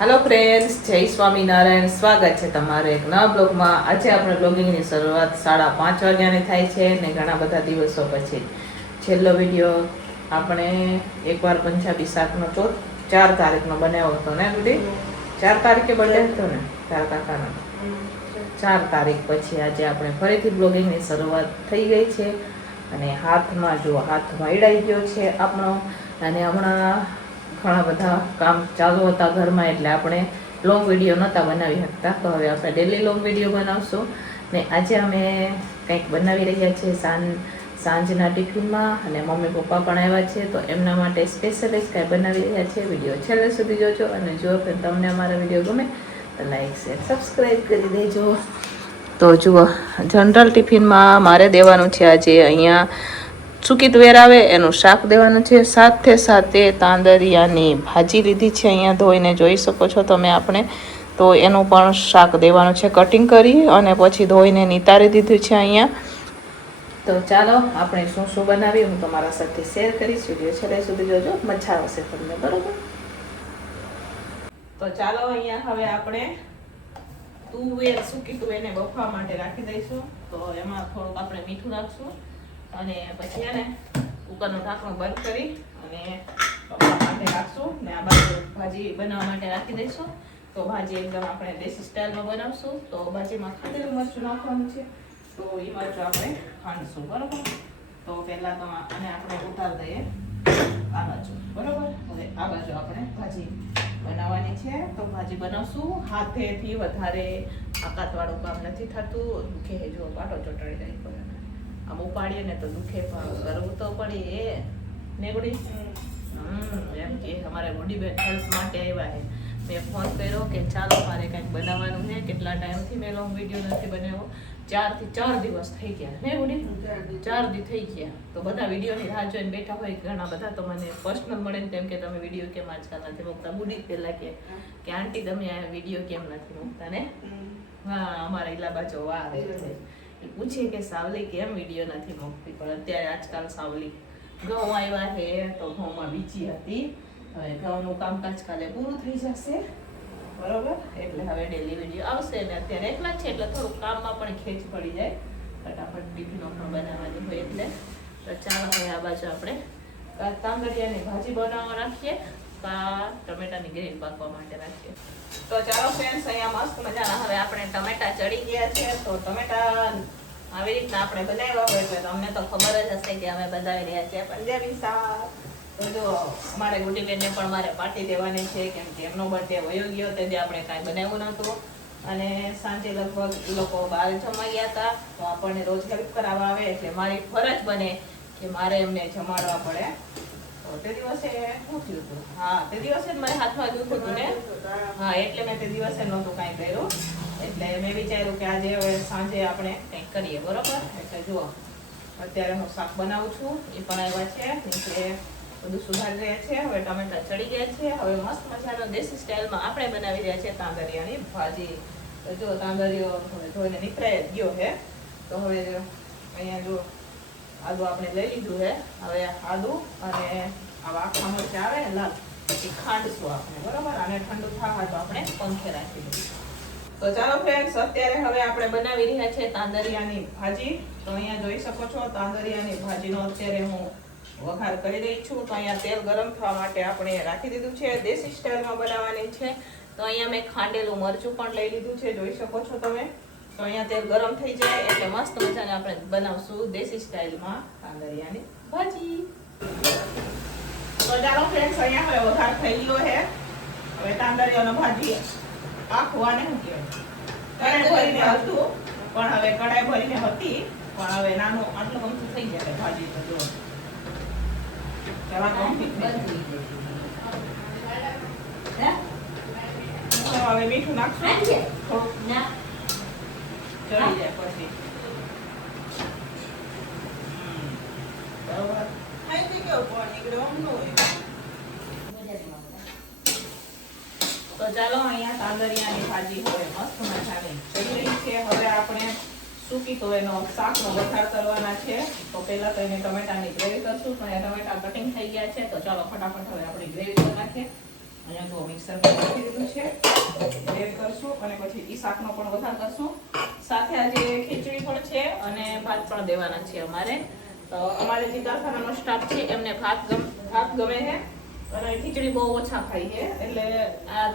Hello friends, जय स्वामीनारायण। स्वागत है તમારે એક નવા બ્લોગમાં। આજે આપણે બ્લોગિંગની શરૂઆત 5:30 વાગ્યાની થાય છે ને ઘણા બધા દિવસો પછી છેલ્લો વિડીયો આપણે એકવાર પંજાબી શાકનો 4 તારીખનો બનાવ્યો હતો ને બધી 4 તારીખે બર્થડે હતો ને તારા કાકાનો 4 તારીખ પછી આજે આપણે ફરીથી બ્લોગિંગની શરૂઆત થઈ ગઈ છે અને હાથમાં ઈડાઈ ગયો છે આપણો અને હમણાં ઘણા બધા કામ ચાલુ હતા ઘરમાં એટલે આપણે લોંગ વિડીયો નહોતા બનાવી શકતા તો હવે આપણે ડેલી લોંગ વિડીયો બનાવશું ને આજે અમે કંઈક બનાવી રહ્યા છીએ સાંજના ટિફિનમાં અને મમ્મી પપ્પા પણ આવ્યા છે તો એમના માટે સ્પેશિયલાઇઝ કાંઈ બનાવી રહ્યા છે। વિડીયો છેલ્લે સુધી જોજો અને જો તમને અમારા વિડીયો ગમે તો લાઈક શેર સબસ્ક્રાઈબ કરી દેજો। તો જુઓ જનરલ ટિફિનમાં મારે દેવાનું છે આજે અહીંયા સૂકી તુવેર આવે એનું શાક દેવાનું છે, સાથે તાંદરિયાની ભાજી લીધી છે અહીંયા ધોઈને જોઈ શકો છો તમે આપણે। તો એનું પણ શાક દેવાનું છે કટિંગ કરી અને પછી ધોઈને નિતારી દીધું છે અહીંયા। તો ચાલો આપણે શું શું બનાવીએ હું તમારા સાથે શેર કરીશ। વિડીયો છેલ્લે સુધી જોજો, મજા આવશે તમને, બરોબર? તો ચાલો અહીંયા હવે આપણે સૂકી તુવેરને બફવા માટે રાખી દઈશું। તો એમાં થોડુંક આપણે મીઠું નાખશું અને પછી એને કુકરનું ઢાંકણું બંધ કરી અને બફવા માટે રાખશું ને આ બાજુ ભાજી બનાવવા માટે રાખી દઈશું। તો ભાજી એકદમ આપણે દેશી સ્ટાઇલમાં બનાવશું। તો ભાજીમાં ખાંડેલું મરચું નાખવાનું છે તો એ મરચું આપણે ખાંડશું, બરોબર? તો પહેલાં તો આને આપણે ઉતારી દઈએ આ બાજુ, બરોબર? હવે આ બાજુ આપણે ભાજી બનાવવાની છે તો ભાજી બનાવશું। હાથેથી વધારે આકાતવાળું કામ નથી થતું, દુખે જો પાટો ચોટાડી જાય પડે આમ ઉપાડીએ ને તો દુખે કરવું તો પડે એ નેગડી એમ કે અમારે મોડીબેન હેલ્પ માટે આવ્યા છે। મેં ફોન કર્યો કે ચાલો મારે કંઈક બનાવવાનું છે, કેટલા ટાઈમથી મેં લોંગ વિડીયો નથી બનાવ્યો, 4 થી 4 દિવસ થઈ ગયા ને ગુડી, 4 દી થઈ ગયા। તો બધા વિડીયોની રાહ જોઈને બેઠા હોય ઘણા બધા, તો મને પર્સનલ મળે ને તેમ કે તમે વિડીયો કેમ આજકાલ નથી મૂકતા। બુડી પહેલા કે આંટી તમે આ વિડીયો કેમ નથી મૂકતા ને? હા, અમારા ઈલાબા જો વા આવે છે એ પૂછે કે સાવલી કેમ વિડીયો નથી મૂકતી, પણ અત્યારે આજકાલ સાવલી ઘઉં આવ્યા છે તો ઘઉંમાં બીજી હતી, હવે ઘઉંનું કામકાજ કાલે પૂરું થઈ જશે, બરોબર? એટલે હવે ડેલી વિડીયો આવશે ને અત્યારે એકલા જ છે એટલે થોડુંક કામમાં પણ ખેંચ પડી જાય, ફટાફટ ટિફિનો પણ બનાવવાની હોય એટલે। તો ચાલો હવે આ બાજુ આપણે તાંદરિયાની ભાજી બનાવવા રાખીએ ટમેટાની ગ્રેવી પાકવા માટે રાખીએ। તો ચાલો ફ્રેન્ડ્સ, અહીંયા મસ્ત મજાના હવે આપણે ટમેટા ચડી ગયા છે। તો ટમેટા આવી રીતના આપણે બનાવ્યા હોય એટલે તમને તો ખબર જ હશે કે અમે બનાવી રહ્યા છીએ પંજાબી શાક। તો જો અમારે ગુડીબેનને પણ મારે પાર્ટી દેવાની છે કેમ કે એમનો બર્થડે વયો ગયો તેથી આપણે કાંઈ બનાવ્યું નહોતું અને સાંજે લગભગ એ લોકો બહાર જમવા ગયા હતા તો આપણને રોજ હેલ્પ કરાવવા આવે એટલે મારી ફરજ બને કે મારે એમને જમાડવા પડે। તો તે દિવસે શું થયું હતું? હા, તે દિવસે જ મારે હાથમાં દુખતું હતું ને, હા, એટલે મેં તે દિવસે નહોતું કાંઈ કર્યું એટલે મેં વિચાર્યું કે આજે હવે સાંજે આપણે કંઈક કરીએ, બરોબર? એટલે જુઓ અત્યારે હું શાક બનાવું છું, એ પણ આવ્યા છે નીચે બધું સુધારી રહ્યા છે। હવે ટમેટા ચડી ગયા છે, હવે મસ્ત મજાનો દેશી સ્ટાઇલમાં આપણે બનાવી રહ્યા છીએ તાંદરિયાની ભાજી। તો જો તાંદરિયો ધોઈને નીકળાઈ ગયો છે તો હવે અહીંયા જો આદુ આપણે લઈ લીધું છે, હવે આદુ અને આવા આખા મરચાં આવે ને લાલ એ ખાંડશું આપણે, બરોબર? આને ઠંડુ થાય તો આપણે પંખે રાખી દઈશું। તો ચાલો ફ્રેન્ડ્સ, અત્યારે હવે આપણે બનાવી રહ્યા છીએ તાંદરિયાની ભાજી। તો અહીંયા જોઈ શકો છો તાંદરિયાની ભાજીનો અત્યારે હું વઘાર કરી રહી છું। તો અહીંયા તેલ ગરમ થવા માટે આપણે રાખી દીધું છે, દેશી સ્ટાઇલમાં બનાવવાની છે। તો અહીંયા મેં ખાંડેલું મરચું પણ લઈ લીધું છે, જોઈ શકો છો તમે। તો અહીંયા તેલ ગરમ થઈ જાય એટલે મસ્ત મજાને આપણે બનાવશું દેશી સ્ટાઇલમાં તાંદરિયાની ભાજી। તો ચાલો ફ્રેન્ડ્સ, અહીંયા હવે વઘાર થઈ ગયો છે। હવે તાંદરિયાનો ભાજી આખું આને શું કહેવાય કડાઈ ભરીને હતું, પણ હવે કડાઈ ભરીને હતી પણ હવે નાનું આટલું અમથું થઈ જાય ભાજી। તો જો હવે મીઠું નાખશું થોડુંક ચડી જાય પછી, બરોબર? તો ચાલો અહીંયા તાંદરિયાની ભાજી હવે મસ્ત મજાની ચડી રહી છે। હવે આપણે સૂકી તુવેરનો શાકનો વઘાર કરવાના છે। તો પહેલા તો એને ટમેટાની ગ્રેવી કરશું, તો અહીંયા ટમેટા કટિંગ થઈ ગયા છે તો ચાલો ફટાફટ હવે આપણી ગ્રેવી કરી નાખીએ અહીંયા તો મિક્સરમાં નાખી દીધું છે. એડ કરશું અને પછી ઈ શાકનો પણ વઘાર કરશું. સાથે આજે ખીચડી પણ છે અને ભાત પણ દેવાના છે અમારે. તો અમારે જે કારખાનાનો સ્ટાફ છે એમને ભાત ગમે છે અને ખીચડી બહુ ઓછા ખાઈ છે. એટલે આ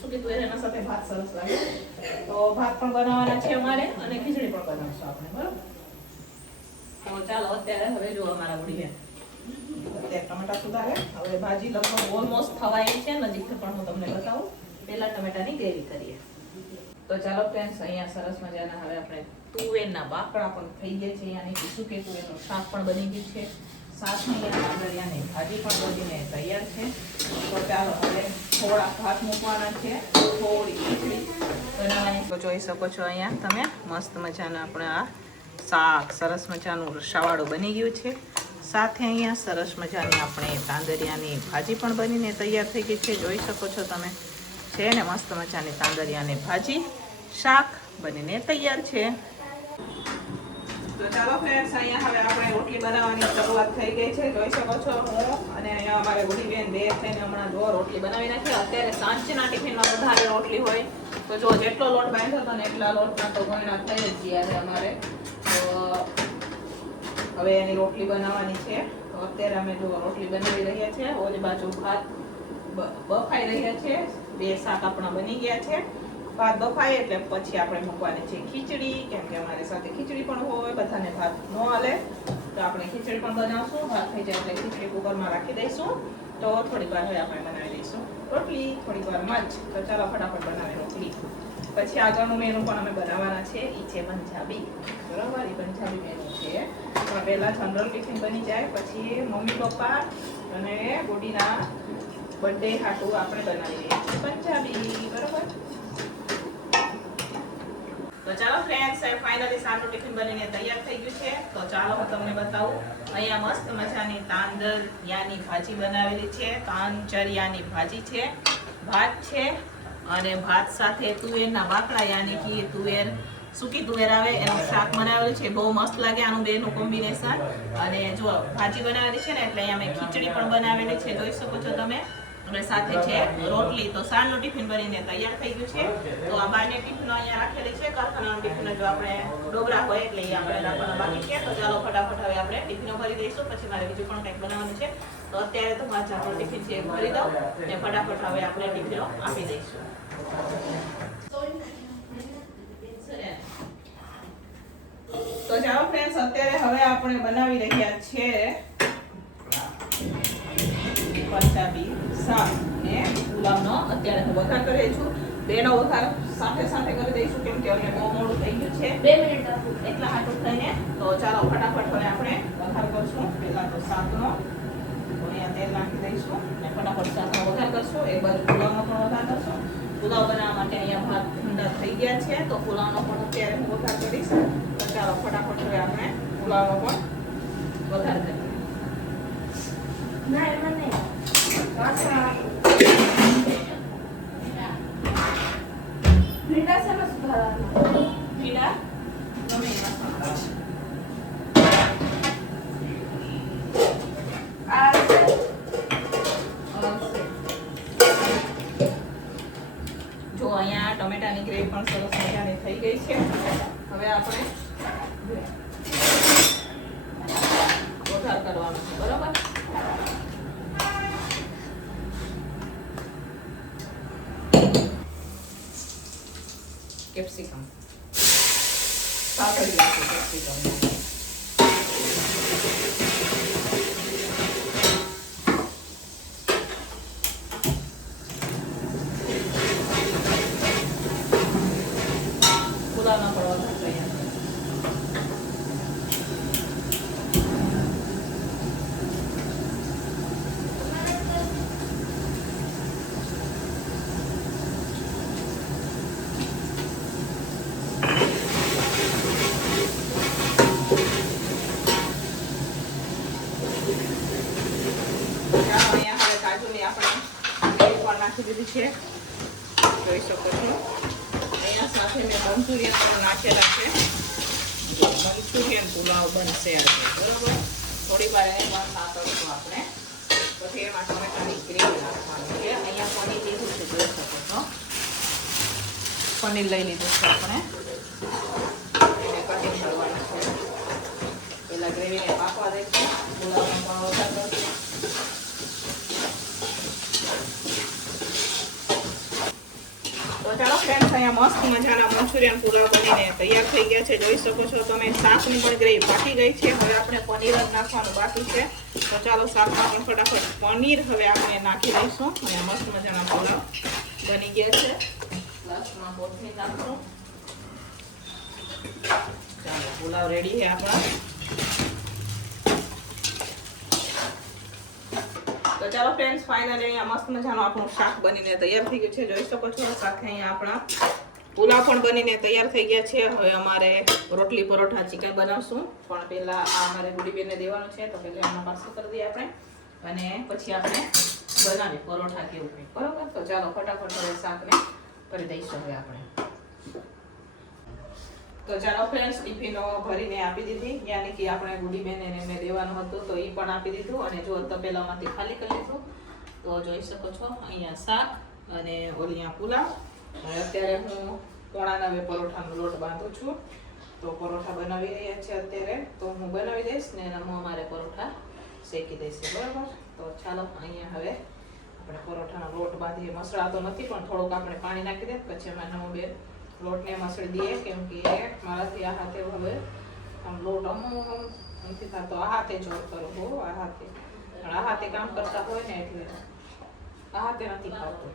સૂકી તુવેર એના સાથે ભાત સરસ લાગે. તો ભાત પણ બનાવવાના છે અમારે અને ખીચડી પણ બનાવશું આપણે, બરોબર? તો ચાલો અત્યારે હવે જો અમારા ઉડીએ અત્યારે ટમેટા સુધારે. હવે ભાજી લગભગ ઓલમોસ્ટ થવાય છે, નજીકથી પણ હું તમને બતાવું. પહેલા ટમેટાની ગ્રેવી કરીએ. તો ચાલો ફ્રેન્ડ્સ, અહીંયા સરસ મજાના હવે આપણે તુવેરના બાકડા પણ થઈ ગયા છે. અહીંયાની સૂકી તુવેરનું શાક પણ બની ગયું છે. સાથની કાંદરિયાની ભાજી પણ બનીને તૈયાર છે. તો ચાલો હવે થોડા ભાત મૂકવાના છે, થોડી ખીચડી બનાવવાની. તો જોઈ શકો છો અહીંયા તમે મસ્ત મજાના આપણે આ શાક સરસ મજાનું રસાવાળું બની ગયું છે. સાથે અહીંયા સરસ મજાની આપણે તાંદરિયાની ભાજી પણ બનીને તૈયાર થઈ ગઈ છે. જોઈ શકો છો તમે, છે ને મસ્ત મજાની તાંદરિયાની ભાજી, શાક બનીને તૈયાર છે. તો ચાલો ફ્રેન્ડ્સ, અહીંયા હવે આપણે રોટલી બનાવવાની શરૂઆત થઈ ગઈ છે. જોઈ શકો છો હું અને અહીંયા અમારે ગુડીબેન બે થઈને હમણાં જો રોટલી બનાવી નાખી. અત્યારે સાંજના ટિફિનમાં વધારે રોટલી હોય તો જો જેટલો લોટ બાંધ્યો હતો ને એટલા લોટના તો ગણના થઈ જ ગયા અમારે. તો હવે એની રોટલી બનાવવાની છે. તો અત્યારે અમે જો રોટલી બનાવી રહ્યા છે. ઓલી બાજુ ભાત બફાઈ રહ્યા છે. બે શાક આપણા બની ગયા છે. ભાત બફાય એટલે પછી આપણે મૂકવાની છે ખીચડી, કેમ કે અમારી સાથે ખીચડી પણ હોય, બધાને ભાત ન હાલે. તો આપણે ખીચડી પણ બનાવશું. ભાત થઈ જાય એટલે ખીચડી કુકરમાં રાખી દઈશું. તો થોડીક વાર હવે આપણે બનાવી દઈશું રોટલી, થોડીક વારમાં જ. તો ચાલો ફટાફટ બનાવી રોટલી. પછી આગળનું મેનુ પણ અમે બનાવવાના છે. એ છે પંજાબી, બરાબર? એ પંજાબી મેનુ છે. પણ પહેલાં જનરલ ટિફિન બની જાય, પછી મમ્મી પપ્પા અને ગુડીના બર્થડે હાટું આપણે બનાવી દઈએ પંજાબી, બરાબર? તો ચાલો ફ્રેન્ડ્સ, ફાઇનલી સાંજનું ટિફિન બનીને તૈયાર થઈ ગયું છે. તો ચાલો હું તમને બતાવું. અહીંયા મસ્ત મજાની તાંદરિયાની ભાજી બનાવેલી છે. તાંચરિયાની ભાજી છે, ભાત છે અને ભાત સાથે તુવેરના બાકડા, યાની કે તુવેર, સૂકી તુવેર આવે એનું શાક બનાવેલું છે. બહુ મસ્ત લાગે આનું બેનું કોમ્બિનેશન. અને જો ભાજી બનાવેલી છે ને એટલે અહીંયા મેં ખીચડી પણ બનાવેલી છે, જોઈ શકો છો તમે. અને સાથે છે રોટલી. તો સાંજનું ટિફિન બનીને તૈયાર થઈ ગયું છે. તો આ બારને ટિફિનો અહીંયા રાખેલી છે. કારખાનાનું ટિફિન જો આપણે ડોબરા હોય એટલે એ આપણે રાખવાના બાકી છે. તો ચાલો ફટાફટ હવે આપણે ટિફિનો ભરી દઈશું. પછી મારે બીજું પણ કંઈક બનાવવાનું છે. તો અત્યારે તો મારા જાતનું ટિફિન છે એ ભરી દઉં ને ફટાફટ હવે આપણે ટિફિનો આપી દઈશું. તો ચાલો ફ્રેન્ડ્સ, અત્યારે હવે આપણે બનાવી રહ્યા છે પંજાબી શાક ને પુલાવનો અત્યારે હું વઘાર કરી રહી છું. બેનો વઘાર સાથે સાથે કરી દઈશું, કેમ કે અમને બહુ મોડું થઈ ગયું છે. 2 મિનિટ એટલા હાટું થઈને. તો ચાલો ફટાફટ હવે આપણે વઘાર કરશું. પહેલા તો શાકનો અહીંયા તેલ નાખી દઈશું ને ફટાફટ શાકનો વઘાર કરશું. એક બાજુ પુલાવનો પણ વઘાર કરશું. પુલાવ બનાવવા માટે અહીંયા ભાત ઠંડા થઈ ગયા છે. તો પુલાવનો પણ અત્યારે હું વઘાર કરીશ. તો ચાલો ફટાફટ હવે આપણે પુલાવનો પણ વઘાર કરીએ. ના એમાં નહીં. ભીંડા છે ને સુધારવાના. ભીંડા ગમે એમાં જો અહીંયા ટમેટાની ગ્રેવી પણ સરસ મજાની થઈ ગઈ છે. હવે આપણે વઘાર કરવાનો છે, બરોબર? કેપ્સિકમ પાકડી નાખી કેપ્સિકમ. પુલાવના પણ વઘાર તૈયાર. નાખી દીધી છે, જોઈ શકો છો. અહીંયા સાથે મેં મંચુરિયન પણ નાખેલા છે. મંચુરિયન પુલાવ બનશે આજે, બરોબર? થોડી વાર એમાં સાતળશું આપણે. પછી એમાં ટમેટાની ગ્રેવી નાખવાની છે. અહીંયા પનીર પનીર લઈ લીધું છે આપણે, એને કટિંગ કરવાનું છે. પહેલાં ગ્રેવીને પાકવા દઈશું, પુલાવનો પણ વઘાર કરશું. તો ચાલો ફ્રેન્ડ્સ, અહીંયા મસ્ત મજાના મંચુરિયન પુલાવ બનીને તૈયાર થઈ ગયા છે. જોઈ શકો છો તમે, શાકની પણ ગ્રેવી પાકી ગઈ છે. હવે આપણે પનીર જ નાખવાનું બાકી છે. તો ચાલો શાકમાં પણ ફટાફટ પનીર હવે આપણે નાખી દઈશું. અને મસ્ત મજાના પુલાવ બની ગયા છે. લાસ્ટમાં કોથમીર નાખશું. ચાલો, પુલાવ રેડી છે આપણા. તો ચાલો ફ્રેન્ડ્સ, ફાઇનલી અહીંયા મસ્ત મજાનું આપણું શાક બનીને તૈયાર થઈ ગયું છે. જોઈ શકો છો, સાથે અહીંયા આપણા પુલાવ પણ બનીને તૈયાર થઈ ગયા છે. હવે અમારે રોટલી પરોઠા ચિકન બનાવશું, પણ પહેલાં આ અમારે ગુડીબેનને દેવાનું છે. તો પહેલાં એમાં પાછું કરી દઈએ આપણે, અને પછી આપણે બનાવીએ પરોઠા કેવું કંઈક, બરાબર? તો ચાલો ફટાફટ હવે શાકને કરી દઈશું હવે આપણે. તો ચાલો ફ્રેન્ડ્સ, ટિફિનો ભરીને આપી દીધી, યાની કે આપણે ગુડીબેન એમને દેવાનું હતું તો એ પણ આપી દીધું. અને જો તપેલામાંથી ખાલી કરી લીધું. તો જોઈ શકો છો અહીંયા શાક અને ઓલિયા પુલાવ. અત્યારે હું 8:45 પરોઠાનો લોટ બાંધું છું. તો પરોઠા બનાવી રહ્યા છે અત્યારે. તો હું બનાવી દઈશ ને હું અમારે પરોઠા શેકી દઈશ, બરાબર? તો ચાલો અહીંયા હવે આપણે પરોઠાનો લોટ બાંધીએ. મસળાતો નથી, પણ થોડુંક આપણે પાણી નાખી દઈએ, પછી અમે નવો બે લોટને મસળી દઈએ. કેમ કે મારાથી આ હાથે હવે આમ લોટ નથી થતો. આ હાથે જોર કરું હો, આ હાથે. પણ આ હાથે કામ કરતા હોય ને એટલે આ હાથે નથી ખાતું.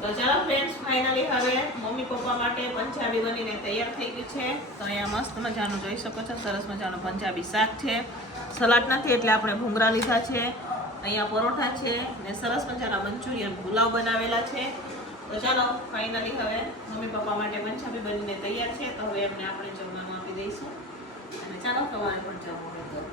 તો ચાલો ફ્રેન્ડ્સ, ફાઇનલી હવે મમ્મી પપ્પા માટે પંજાબી બનીને તૈયાર થઈ ગયું છે. તો અહીંયા મસ્ત મજાનું જોઈ શકો છો, સરસ મજાનું પંજાબી શાક છે. સલાડ નથી એટલે આપણે ભૂંગળા લીધા છે. અહીંયા પરોઠા છે ને સરસ મજાના મંચુરિયન પુલાવ બનાવેલા છે. તો ચાલો ફાઇનલી હવે મમ્મી પપ્પા માટે પંજાબી બનીને તૈયાર છે. તો હવે એમને આપણે જમવાનું આપી દઈશું, અને ચાલો તમારે પણ જમવાનું.